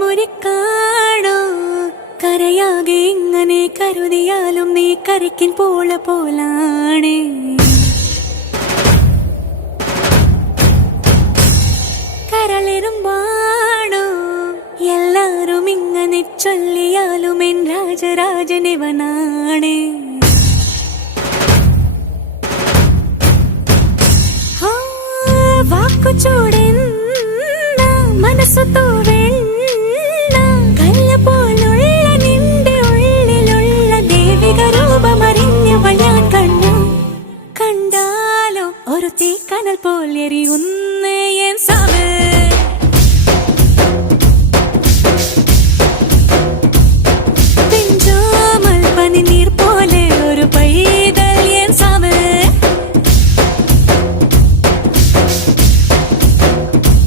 മുറിക്കാണോ കരയാകെ ഇങ്ങനെ കരുതിയാലും നീ കരയ്ക്കിൻ പോലാണ് കരളിരുമ്പാണോ എല്ലാരും ഇങ്ങനെ ചൊല്ലിയാലും എൻ രാജരാജനിവനാണ്